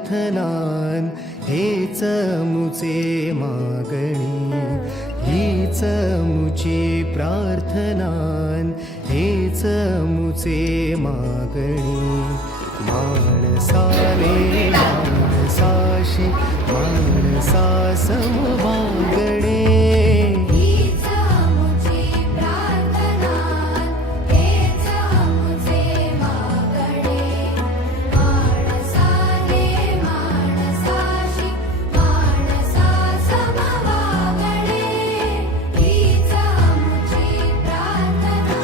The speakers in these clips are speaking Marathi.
प्रार्थनान हेच मुचे मागणी, हीच मुची प्रार्थनान हेच मुचे मागणी. माणसाने माणसाशी माणसा समवागणे, हीच मुची प्रार्थना हेच मुचे मागणे. माणसाने माणसाशी माणसा समवागणे, हीच मुची प्रार्थना.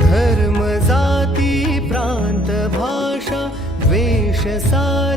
धर्म जाती प्रांत भाषा द्वेष सारी